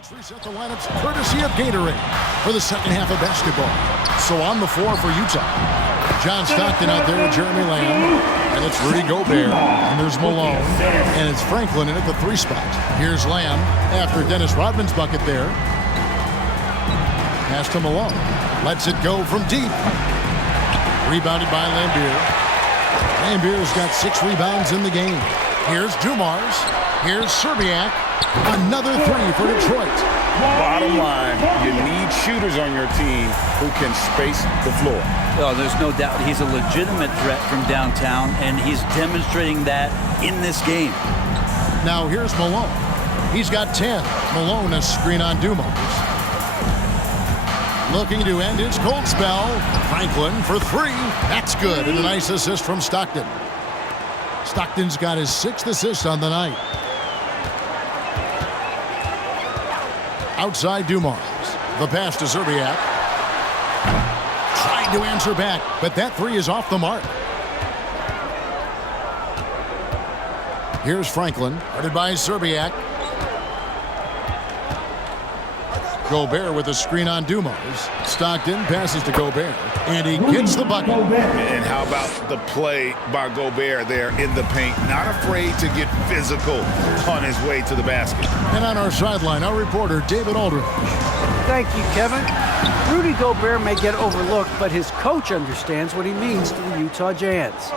Let's reset the lineups courtesy of Gatorade for the second half of basketball. So on the floor for Utah, John Stockton out there with Jeremy Lamb. And it's Rudy Gobert. And there's Malone. And it's Franklin in at the 3 spot. Here's Lamb after Dennis Rodman's bucket there. Pass to Malone. Lets it go from deep. Rebounded by Lambeer. Lambier's got 6 rebounds in the game. Here's Dumars. Here's Serbiak. Another 3 for Detroit. Bottom line, you need shooters on your team who can space the floor. Oh, there's no doubt he's a legitimate threat from downtown, and he's demonstrating that in this game. Now here's Malone. He's got 10. Malone a screen on Dumars. Looking to end his cold spell. Franklin for 3. That's good. And a nice assist from Stockton. Stockton's got his 6th assist on the night. Outside Dumars. The pass to Serbiak. Trying to answer back, but that 3 is off the mark. Here's Franklin. Guarded by Serbiak. Gobert with a screen on Dumars. Stockton passes to Gobert, and he gets the bucket. And how about the play by Gobert there in the paint? Not afraid to get physical on his way to the basket. And on our sideline, our reporter, David Aldridge. Thank you, Kevin. Rudy Gobert may get overlooked, but his coach understands what he means to the Utah Jazz.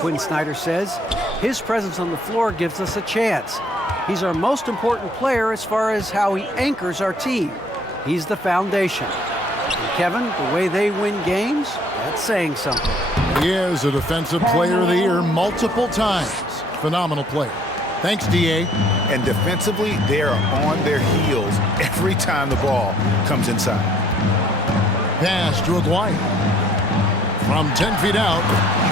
Quinn Snyder says, his presence on the floor gives us a chance. He's our most important player as far as how he anchors our team. He's the foundation. And Kevin, the way they win games, that's saying something. He is a Defensive Player of the Year multiple times. Phenomenal player. Thanks, D.A. And defensively, they are on their heels every time the ball comes inside. Pass to Aguirre. From 10 feet out,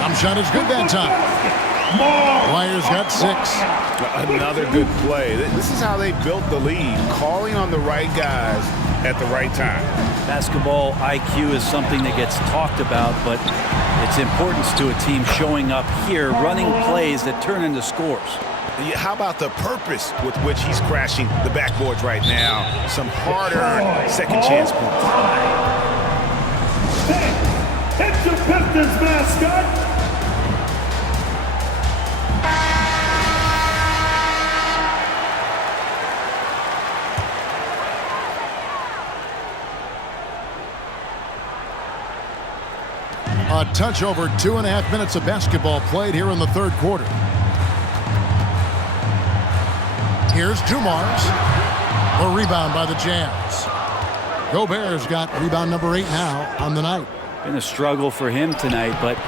jump shot is good that time. Aguirre's got 6. Another good play. This is how they built the lead, calling on the right guys at the right time. Basketball IQ is something that gets talked about, but its importance to a team showing up here, running plays that turn into scores. How about the purpose with which he's crashing the backboards right now? Some hard-earned second chance points. It's the Pistons mascot. A touch over 2.5 minutes of basketball played here in the 3rd quarter. Here's Dumars. A rebound by the Jazz. Gobert's got rebound number 8 now on the night. Been a struggle for him tonight, but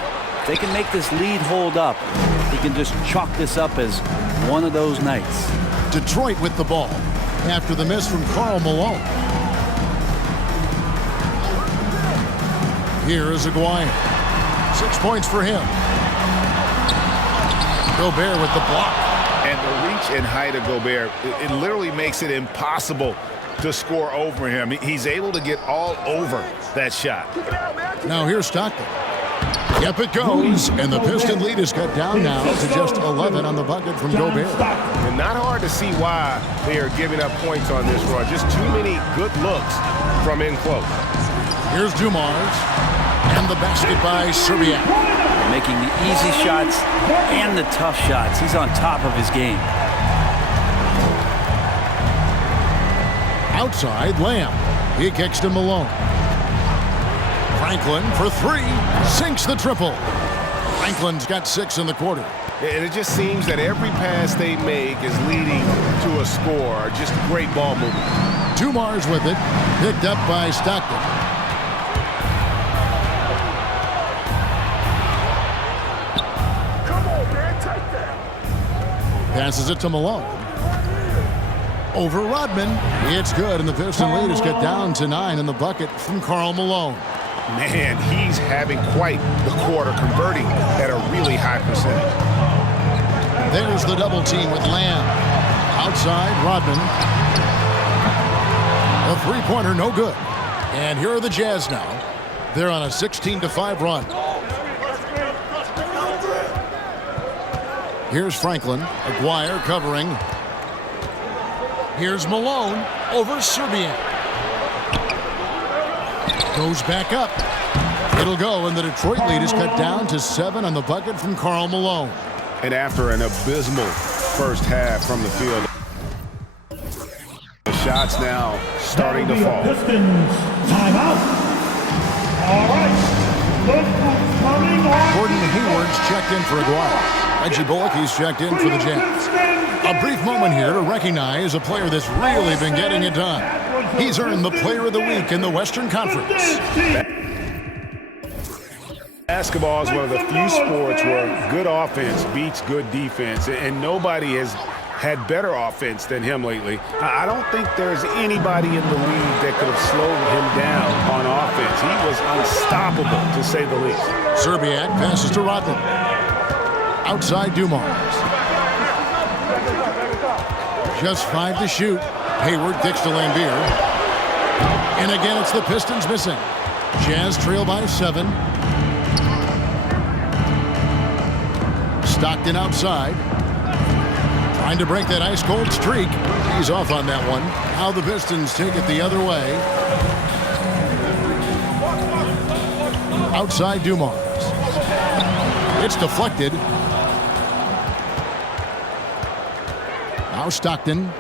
if they can make this lead hold up, he can just chalk this up as one of those nights. Detroit with the ball after the miss from Karl Malone. Here is Aguirre. 6 points for him. Gobert with the block. And the reach and height of Gobert, it literally makes it impossible to score over him. He's able to get all over that shot. Now here's Stockton. Yep, it goes. And the Piston lead is cut down now to just 11 on the bucket from Gobert. And not hard to see why they are giving up points on this run. Just too many good looks from in close. Here's Dumars. And the basket by Serbiak. Making the easy shots and the tough shots. He's on top of his game. Outside, Lamb. He kicks to Malone. Franklin for 3. Sinks the triple. Franklin's got 6 in the quarter. And it just seems that every pass they make is leading to a score. Just great ball movement. Dumars with it. Picked up by Stockton. Passes it to Malone. Over Rodman. It's good, and the Piston lead is cut down to 9 in the bucket from Karl Malone. Man, he's having quite the quarter, converting at a really high percentage. There's the double team with Lamb. Outside, Rodman. A three-pointer, no good. And here are the Jazz now. They're on a 16-5 run. Here's Franklin. Aguirre covering. Here's Malone over Serbian. Goes back up. It'll go, and the Detroit lead is cut down to 7 on the bucket from Karl Malone. And after an abysmal first half from the field, the shots now starting to fall. Pistons, timeout. All right. Look who's coming on. Gordon Hayward's checked in for Aguirre. Reggie Bullock, he's checked in for the Jazz. A brief moment here to recognize a player that's really been getting it done. He's earned the Player of the Week in the Western Conference. Basketball is one of the few sports where good offense beats good defense, and nobody has had better offense than him lately. I don't think there's anybody in the league that could have slowed him down on offense. He was unstoppable, to say the least. Serbiak passes to Rodman. Outside Dumars. Just 5 to shoot. Hayward kicks to Lambier. And again, it's the Pistons missing. Jazz trail by 7. Stockton outside. Trying to break that ice-cold streak. He's off on that one. Now the Pistons take it the other way. Outside Dumars. It's deflected. Now Stockton.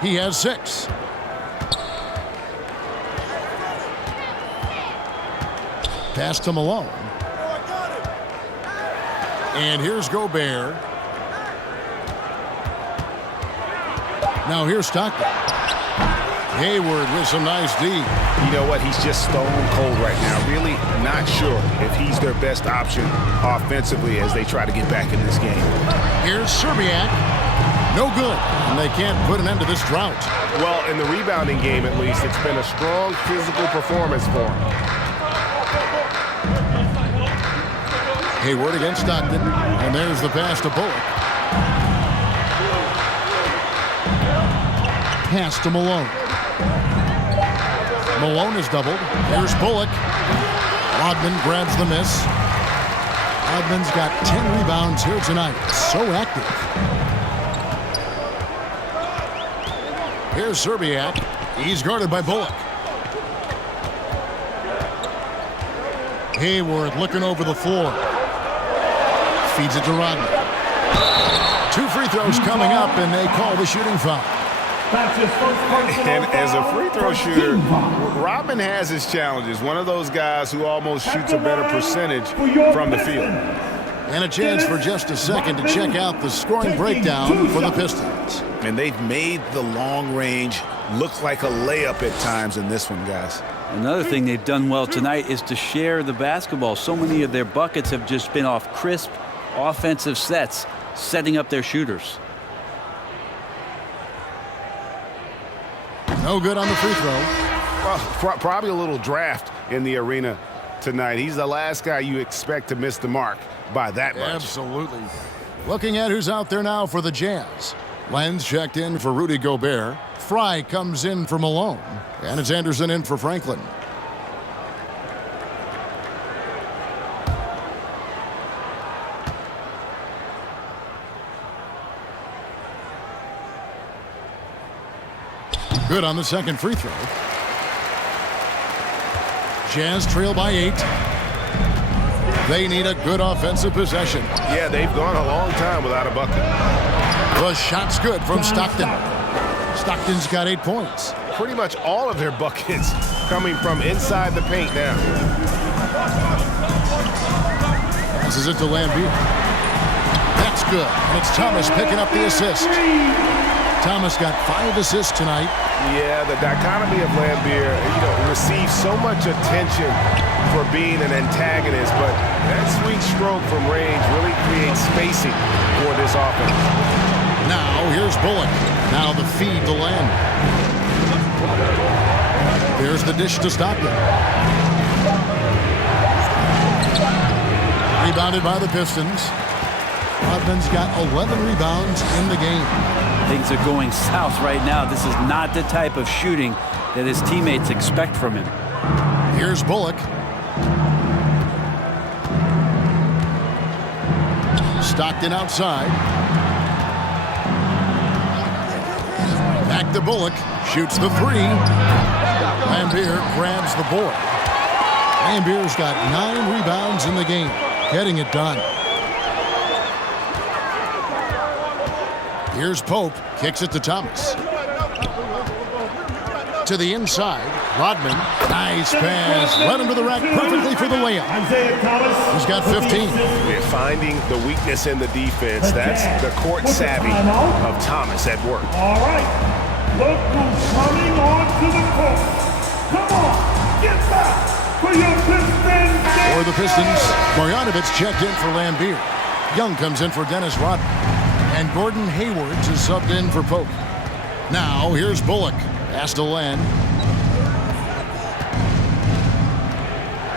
He has 6. Pass to Malone. And here's Gobert. Now here's Stockton. Hayward with some nice D. You know what? He's just stone cold right now. Really not sure if he's their best option offensively as they try to get back in this game. Here's Serbiak. No good. And they can't put an end to this drought. Well, in the rebounding game at least, it's been a strong physical performance for him. Hayward against Stockton. And there's the pass to Bullock. Pass to Malone. Malone is doubled. Here's Bullock. Rodman grabs the miss. Rodman's got 10 rebounds here tonight. So active. Here's Serbiak. He's guarded by Bullock. Hayward looking over the floor. Feeds it to Rodman. 2 free throws coming up, and they call the shooting foul. That's his first personal And as a free throw shooter, foul. Rodman has his challenges. One of those guys who almost shoots a better percentage from the field. And a chance for just a second to check out the scoring breakdown for the Pistons. And they've made the long range look like a layup at times in this one, guys. Another thing they've done well tonight is to share the basketball. So many of their buckets have just been off crisp offensive sets, setting up their shooters. No good on the free throw. Well, probably a little draft in the arena tonight. He's the last guy you expect to miss the mark by that much. Absolutely. Looking at who's out there now for the Jazz. Lenz checked in for Rudy Gobert. Fry comes in for Malone. And it's Anderson in for Franklin. Good on the second free throw. Jazz trail by 8. They need a good offensive possession. Yeah, they've gone a long time without a bucket. The shot's good from Stockton. Stockton's got 8 points. Pretty much all of their buckets coming from inside the paint now. Passes it to Lambier. That's good. And it's Thomas picking up the assist. Thomas got 5 assists tonight. Yeah, the dichotomy of Lambier, receives so much attention for being an antagonist, but that sweet stroke from range really creates spacing for this offense. Now, here's Bullock. Now the feed to Lamb. There's the dish to Stockton. Rebounded by the Pistons. Rodman's got 11 rebounds in the game. Things are going south right now. This is not the type of shooting that his teammates expect from him. Here's Bullock. Stockton outside. Back to Bullock. Shoots the three. Lambier grabs the board. Lambier's got 9 rebounds in the game. Getting it done. Here's Pope. Kicks it to Thomas. To the inside. Rodman. Nice pass. Led him to the rack perfectly for the layup. He's got 15. We're finding the weakness in the defense. That's the court savvy of Thomas at work. All right. Look who's coming onto the court. Come on. Get back for your Pistons. For the Pistons, Marjanovic checked in for Lambier. Young comes in for Dennis Rodman. And Gordon Hayward is subbed in for Pope. Now, here's Bullock. Pass to Len.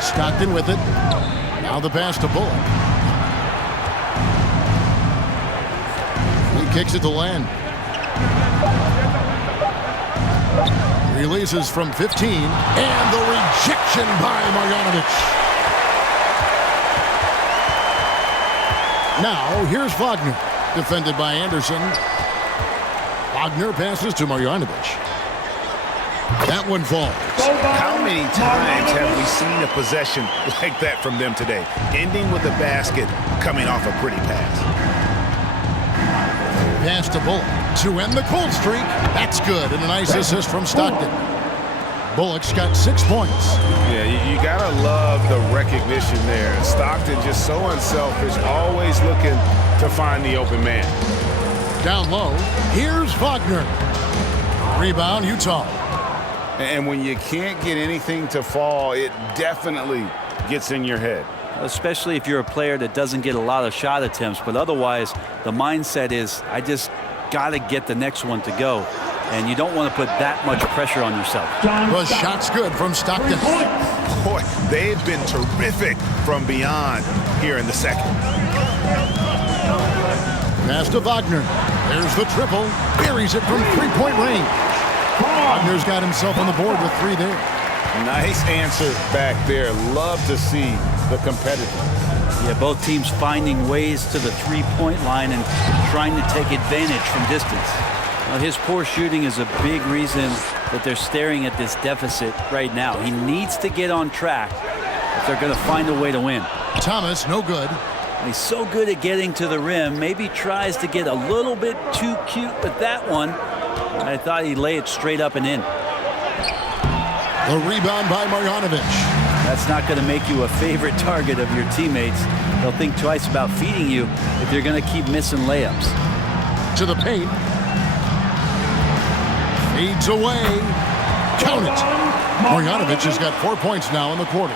Stockton with it. Now the pass to Bullock. He kicks it to Len. Releases from 15. And the rejection by Marjanovic. Now, here's Wagner. Defended by Anderson. Wagner passes to Marjanovic. That one falls. How many times have we seen a possession like that from them today? Ending with a basket, coming off a pretty pass. Pass to Bullock to end the cold streak. That's good, and a nice assist from Stockton. Bullock's got 6 points. Yeah, you gotta love the recognition there. Stockton just so unselfish, always looking to find the open man. Down low, here's Wagner. Rebound, Utah. And when you can't get anything to fall, it definitely gets in your head. Especially if you're a player that doesn't get a lot of shot attempts, but otherwise the mindset is I just got to get the next one to go. And you don't want to put that much pressure on yourself. The shot's good from Stockton. Boy, they've been terrific from beyond here in the second. Pass to Wagner. There's the triple. Buries it from three-point range. Wagner's got himself on the board with 3 there. Nice answer back there. Love to see the competitive. Yeah, both teams finding ways to the three-point line and trying to take advantage from distance. Now, his poor shooting is a big reason that they're staring at this deficit right now. He needs to get on track if they're going to find a way to win. Thomas, no good. He's so good at getting to the rim. Maybe tries to get a little bit too cute with that one. I thought he'd lay it straight up and in. The rebound by Marjanovic. That's not going to make you a favorite target of your teammates. They'll think twice about feeding you if you're going to keep missing layups. To the paint. Fades away. Count it. Marjanovic has got 4 points now in the quarter.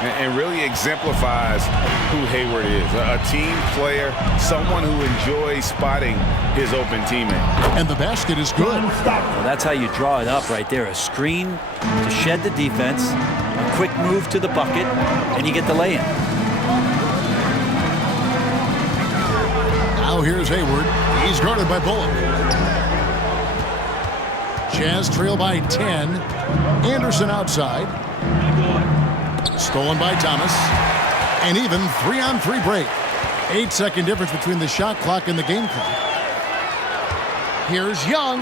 And really exemplifies who Hayward is. A team player, someone who enjoys spotting his open teammate. And the basket is good. Well, that's how you draw it up right there. A screen to shed the defense, a quick move to the bucket, and you get the lay-in. Now here's Hayward. He's guarded by Bullock. Jazz trail by 10. Anderson outside. Stolen by Thomas. And even 3-on-3 break. 8-second difference between the shot clock and the game clock. Here's Young.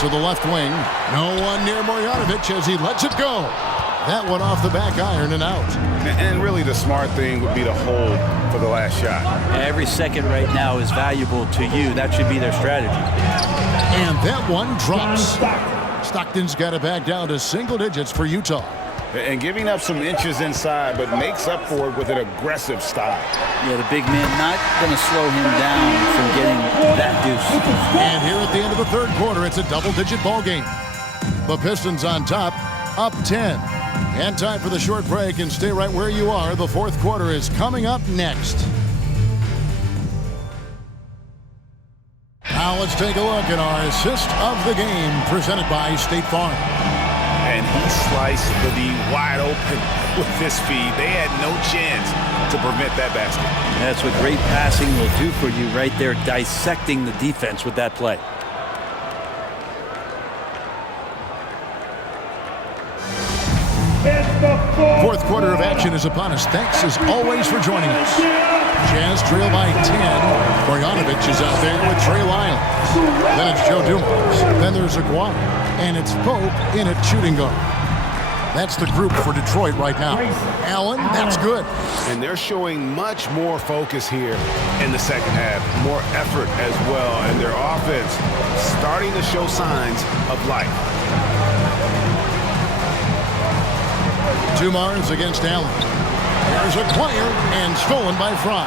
To the left wing. No one near Marjanovic as he lets it go. That one off the back iron and out. And really the smart thing would be to hold for the last shot. Every second right now is valuable to you. That should be their strategy. And that one drops. Stockton's got it back down to single digits for Utah. And giving up some inches inside, but makes up for it with an aggressive style. Yeah, the big man not going to slow him down from getting that deuce. And here at the end of the third quarter, it's a double-digit ball game. The Pistons on top, up 10. And time for the short break, and stay right where you are. The fourth quarter is coming up next. Now let's take a look at our assist of the game, presented by State Farm. And he sliced the D wide open with this feed. They had no chance to prevent that basket. That's what great passing will do for you right there, dissecting the defense with that play. It's the Fourth quarter of action is upon us. Thanks as always for joining us. Jazz trail by 10. Marjanovic is out there with Trey Lyles. Then it's Joe Dumars. Then there's Aguirre. And it's Pope in at shooting guard. That's the group for Detroit right now. Allen, that's good. And they're showing much more focus here in the second half. More effort as well. And their offense starting to show signs of life. Dumars against Allen. There's Aguirre and stolen by Fry.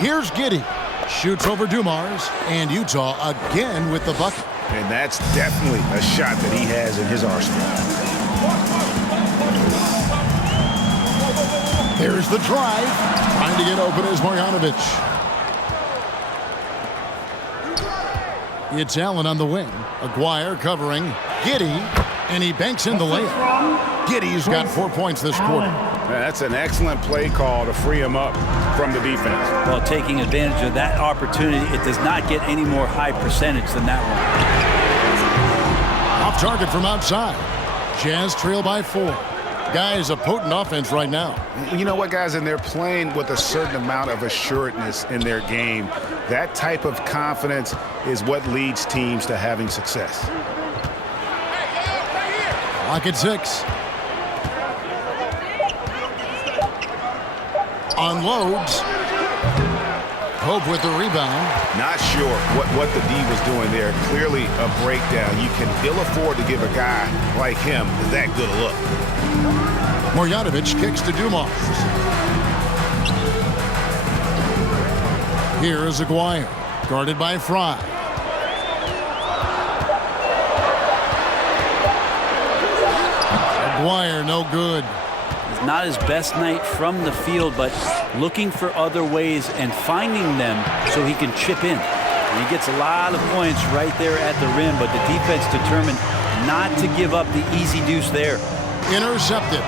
Here's Giddey. Shoots over Dumars, and Utah again with the bucket. And that's definitely a shot that he has in his arsenal. There's the drive. Trying to get open is Marjanovic. It's Allen on the wing. Aguirre covering. Giddey, and he banks in the layup. Giddey's got 4 points this quarter. That's an excellent play call to free him up from the defense. Well, taking advantage of that opportunity, it does not get any more high percentage than that one. Off target from outside. Jazz trail by 4. Guys, a potent offense right now. You know what, guys? And they're playing with a certain amount of assuredness in their game. That type of confidence is what leads teams to having success. Clock at 6. Unloads. Pope with the rebound. Not sure what the D was doing there. Clearly a breakdown. You can ill afford to give a guy like him that good a look. Marjanovic kicks to Dumars. Here is Aguirre, guarded by Fry. Aguirre, no good. It's not his best night from the field, but looking for other ways and finding them so he can chip in. And he gets a lot of points right there at the rim, but the defense determined not to give up the easy deuce there. Intercepted.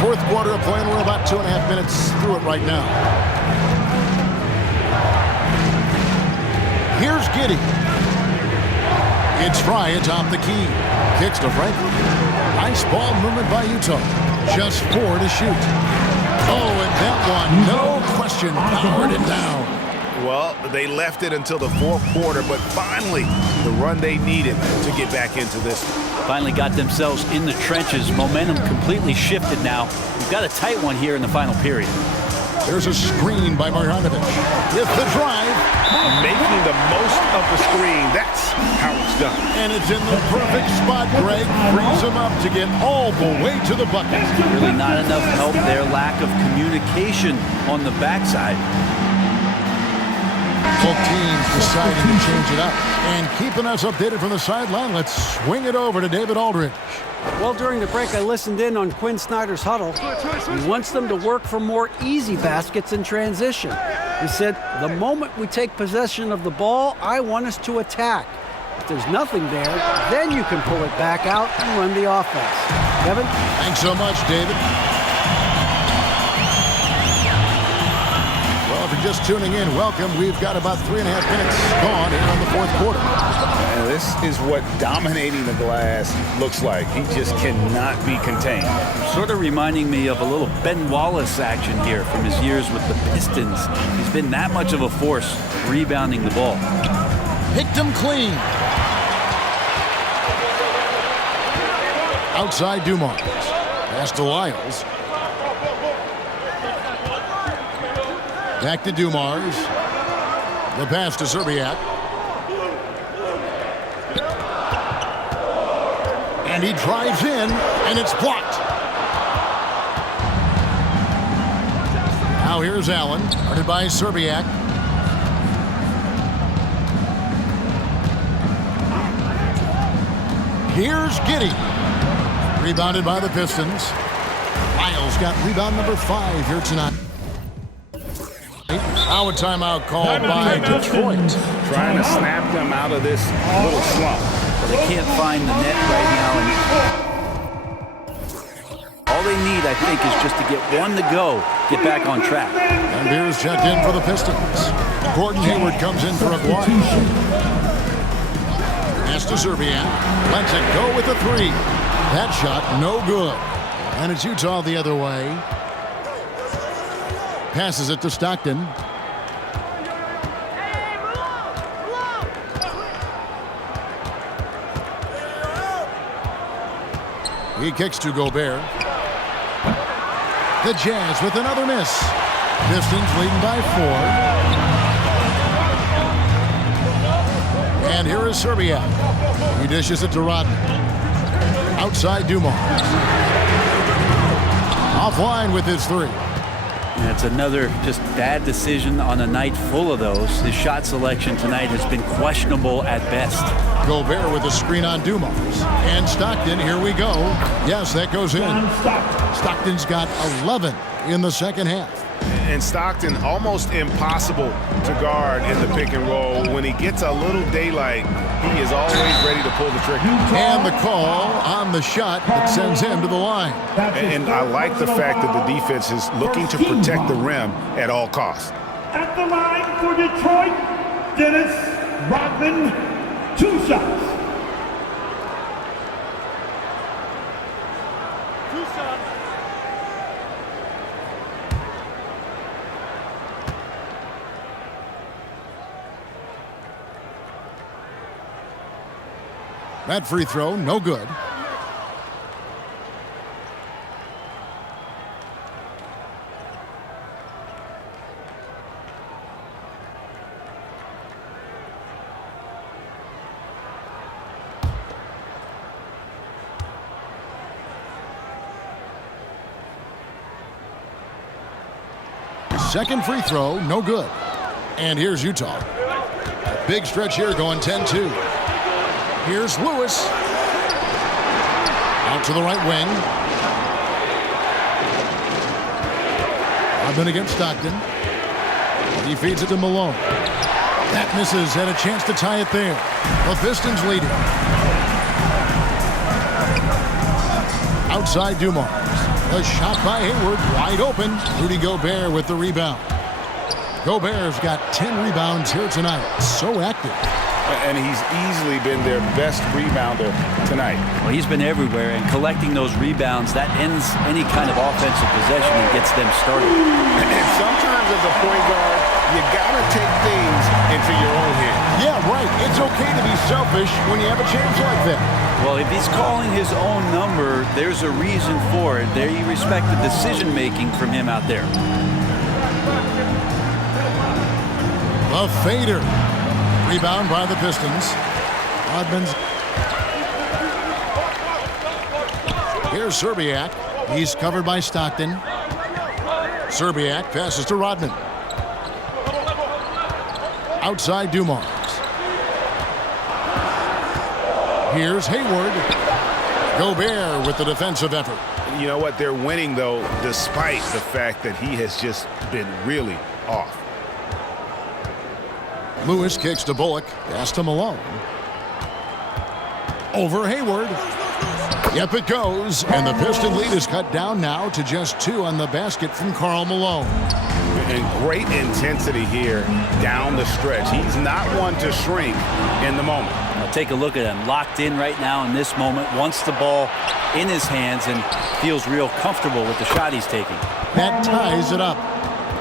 Fourth quarter of play, and we're about 2.5 minutes through it right now. Here's Giddey. It's Fry atop the key. Kicks to Franklin. Nice ball movement by Utah. Just 4 to shoot. Oh, and that one, no question, powered it down. Well, they left it until the fourth quarter, but finally the run they needed to get back into this. Finally got themselves in the trenches. Momentum completely shifted now. We've got a tight one here in the final period. There's a screen by Marjanovic. With the drive. Making the most of the screen. That's how it's done. And it's in the perfect spot. Greg frees him up to get all the way to the bucket. Really not enough help there. Lack of communication on the backside. Both teams deciding to change it up. And keeping us updated from the sideline, let's swing it over to David Aldridge. Well, during the break, I listened in on Quinn Snyder's huddle. He wants them to work for more easy baskets in transition. He said, the moment we take possession of the ball, I want us to attack. If there's nothing there, then you can pull it back out and run the offense. Kevin? Thanks so much, David. Well, if you're just tuning in, welcome. We've got about 3.5 minutes gone here in the fourth quarter. And this is what dominating the glass looks like. He just cannot be contained. Sort of reminding me of a little Ben Wallace action here from his years with the Pistons. He's been that much of a force rebounding the ball. Picked him clean. Outside Dumars. Pass to Lyles. Back to Dumars. The pass to Serbiak. And he drives in, and it's blocked. Now here's Allen, guarded by Serbiak. Here's Giddey. Rebounded by the Pistons. Lyles got rebound number 5 here tonight. Now a timeout called by Detroit. Trying to snap them out of this little slump. They can't find the net right now. And all they need, I think, is just to get one to go, get back on track. And Beers checked in for the Pistons. Gordon Hayward comes in for Aguirre. Pass to Serbiak. Lets it go with a three. That shot no good. And it's Utah the other way. Passes it to Stockton. He kicks to Gobert. The Jazz with another miss. Pistons leading by 4. And here is Serbiak. He dishes it to Rodman. Outside Dumars. Offline with his three. That's another just bad decision on a night full of those. His shot selection tonight has been questionable at best. Gobert with a screen on Dumars. And Stockton, here we go. Yes, that goes in. Stockton's got 11 in the second half. And Stockton almost impossible to guard in the pick and roll. When he gets a little daylight, he is always ready to pull the trigger. And the call on the shot that sends him to the line. And I like the fact that the defense is looking to protect the rim at all costs. At the line for Detroit, Dennis Rodman, 2 shots. That free throw, no good. Second free throw, no good. And here's Utah. Big stretch here going 10-2. Here's Lewis. Out to the right wing. Rodman against Stockton. He feeds it to Malone. That misses, and a chance to tie it there. The Pistons leading. Outside Dumars. A shot by Hayward, wide open. Rudy Gobert with the rebound. Gobert's got 10 rebounds here tonight. So active. And he's easily been their best rebounder tonight. Well, he's been everywhere, and collecting those rebounds, that ends any kind of offensive possession and gets them started. And sometimes as a point guard, you gotta take things into your own hands. Yeah, right. It's okay to be selfish when you have a chance like that. Well, if he's calling his own number, there's a reason for it. There you respect the decision-making from him out there. The fader. Rebound by the Pistons. Rodman's. Here's Serbiak. He's covered by Stockton. Serbiak passes to Rodman. Outside Dumars. Here's Hayward. Gobert with the defensive effort. You know what? They're winning, though, despite the fact that he has just been really off. Lewis kicks to Bullock. Pass to Malone. Over Hayward. Yep, it goes. And the Piston lead is cut down now to just 2 on the basket from Karl Malone. And great intensity here down the stretch. He's not one to shrink in the moment. Now take a look at him. Locked in right now in this moment. Wants the ball in his hands and feels real comfortable with the shot he's taking. That ties it up.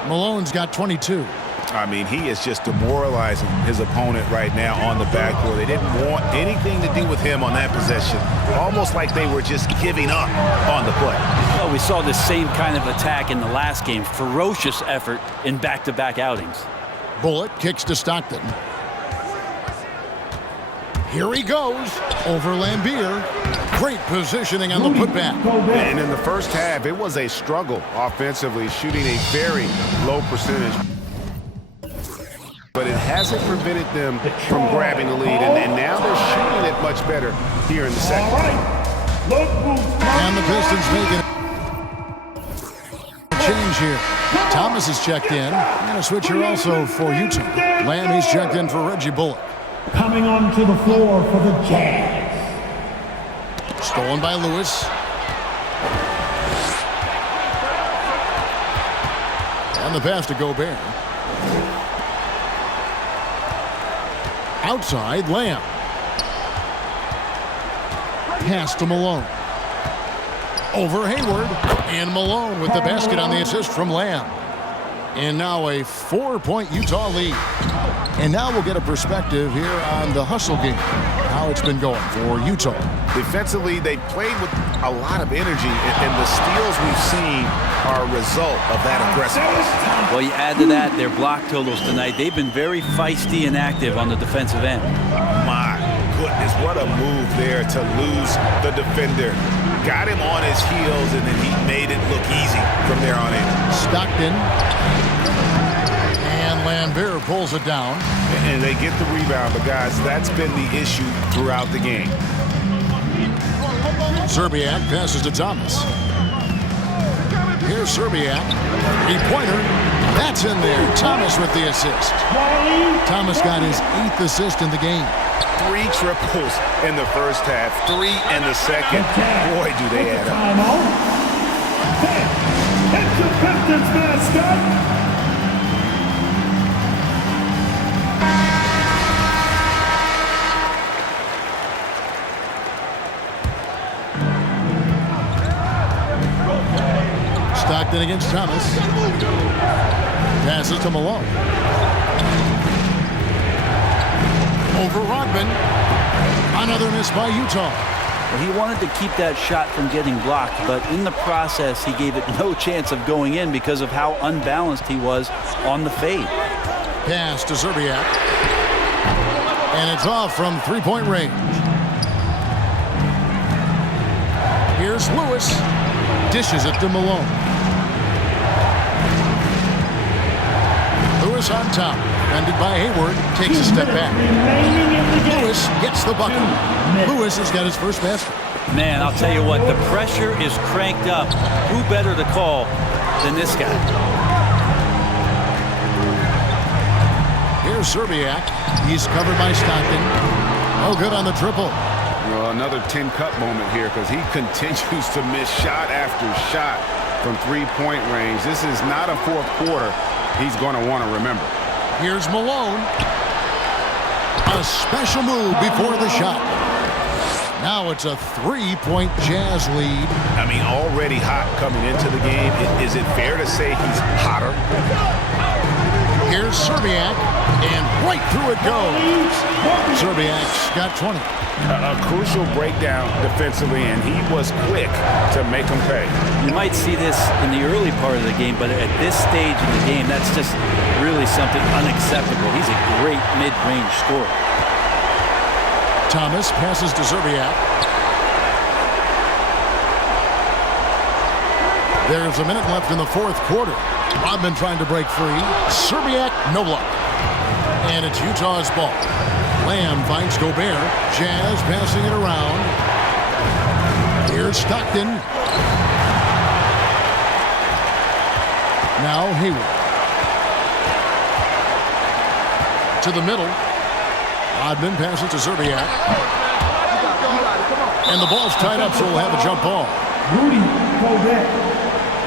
Malone's got 22. I mean, he is just demoralizing his opponent right now on the backboard. They didn't want anything to do with him on that possession. Almost like they were just giving up on the play. Well, we saw the same kind of attack in the last game. Ferocious effort in back-to-back outings. Bullock kicks to Stockton. Here he goes. Over Lambeer. Great positioning on the putback. And in the first half, it was a struggle offensively, shooting a very low percentage. But it hasn't prevented them from grabbing the lead, and now they're shooting it much better here in the second. And the Pistons making a change here. Thomas is checked in. And a switch here also for Utah. Lamb, he's checked in for Reggie Bullock. Coming onto the floor for the Jazz. Stolen by Lewis. And the pass to Gobert. Outside, Lamb. Pass to Malone. Over Hayward. And Malone with the basket on the assist from Lamb. And now a 4-point Utah lead. And now we'll get a perspective here on the hustle game, how it's been going for Utah. Defensively, they played with a lot of energy, and the steals we've seen are a result of that aggressiveness. Well, you add to that their block totals tonight. They've been very feisty and active on the defensive end. My goodness, what a move there to lose the defender. Got him on his heels, and then he made it look easy from there on in. Stockton. And Lambert pulls it down. And they get the rebound, but guys, that's been the issue throughout the game. Serbiak passes to Thomas. Here's Serbiak. Three-pointer. That's in there. Thomas with the assist. Thomas got his 8th assist in the game. 3 triples in the first half, 3 in the second. Boy, do they add up. It's the Pistons mascot. Stockton against Thomas. Passes to Malone. Over Rodman. Another miss by Utah. Well, he wanted to keep that shot from getting blocked, but in the process, he gave it no chance of going in because of how unbalanced he was on the fade. Pass to Serbiak. And it's off from three-point range. Here's Lewis. Dishes it to Malone. Lewis on top. Defended by Hayward. Takes a step back. Lewis gets the bucket. Lewis has got his first basket. Man, I'll tell you what, the pressure is cranked up. Who better to call than this guy? Here's Serbiak. He's covered by Stockton. Oh, good on the triple. Well, another 10-cut moment here because he continues to miss shot after shot from three-point range. This is not a fourth quarter he's going to want to remember. Here's Malone. A special move before the shot. Now it's a 3-point Jazz lead. I mean, already hot coming into the game. Is it fair to say he's hotter? Here's Serbiak, and right through it goes. Serbiak's got 20. A crucial breakdown defensively, and he was quick to make him pay. You might see this in the early part of the game, but at this stage in the game, that's just really something unacceptable. He's a great mid-range scorer. Thomas passes to Serbiak. There's a minute left in the fourth quarter. Rodman trying to break free. Serbiak, no luck. And it's Utah's ball. Lamb finds Gobert. Jazz passing it around. Here's Stockton. Now Hayward. To the middle. Rodman passes to Serbiak. And the ball's tied up, so we'll have a jump ball.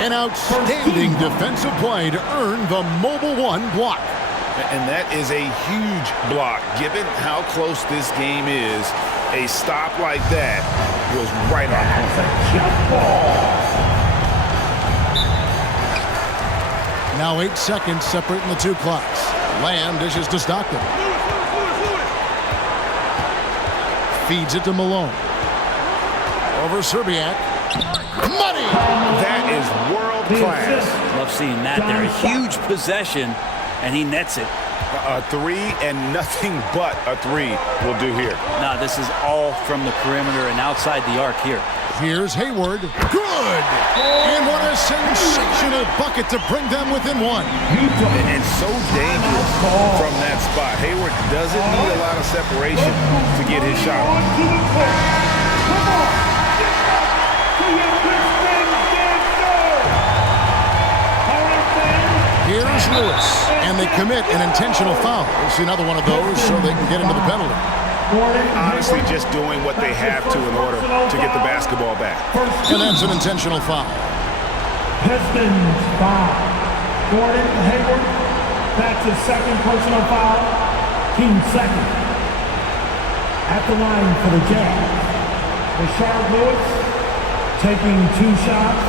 An outstanding defensive play to earn the Mobile One block. And that is a huge block. Given how close this game is, a stop like that was right on point. Now 8 seconds separating the two clocks. Lamb dishes to Stockton. Feeds it to Malone. Over Serbiak. Money! That is world class. Love seeing that there. A huge possession, and he nets it. A three and nothing but a three will do here. No, this is all from the perimeter and outside the arc here. Here's Hayward. Good! And what a sensational bucket to bring them within one. And so dangerous from that spot. Hayward doesn't need a lot of separation to get his shot on. Here's Lewis, and they commit an intentional foul. We'll see another one of those so they can get into the penalty. Honestly, just doing what they have to in order to get the basketball back. And that's an intentional foul. Pistons foul. Gordon Hayward, that's his second personal foul. Team second. At the line for the Jazz, Rashard Lewis taking 2 shots.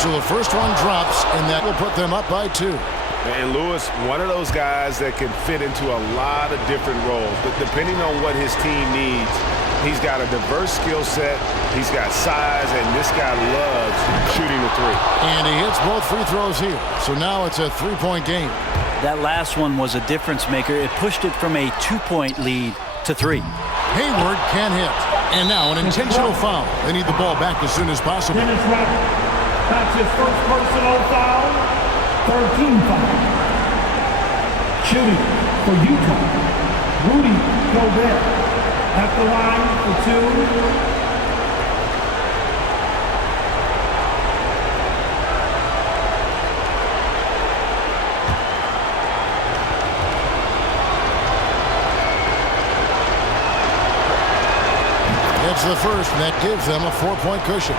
So the first one drops, and that will put them up by 2. And Lewis, one of those guys that can fit into a lot of different roles. But depending on what his team needs, he's got a diverse skill set. He's got size, and this guy loves shooting the 3. And he hits both free throws here. So now it's a 3-point game. That last one was a difference maker. It pushed it from a 2-point lead to 3. Hayward can hit. And now an intentional foul. They need the ball back as soon as possible. Dennis Rodman. That's his first personal foul. 13 foul. Shooting for Utah. Rudy Gobert at the line for 2. It's the first, and that gives them a 4-point cushion.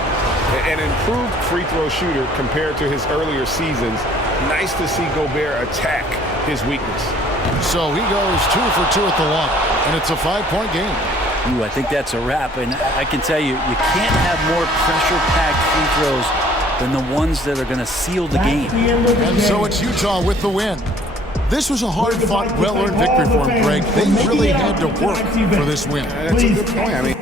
An improved free throw shooter compared to his earlier seasons. Nice to see Gobert attack his weakness. So he goes 2 for 2 at the line, and it's a 5-point game. Ooh, I think that's a wrap, and I can tell you, you can't have more pressure-packed free throws than the ones that are going to seal the game. And so it's Utah with the win. This was a hard-fought, well-earned victory for him, Greg. They really had to work for this win. That's a good point. I mean,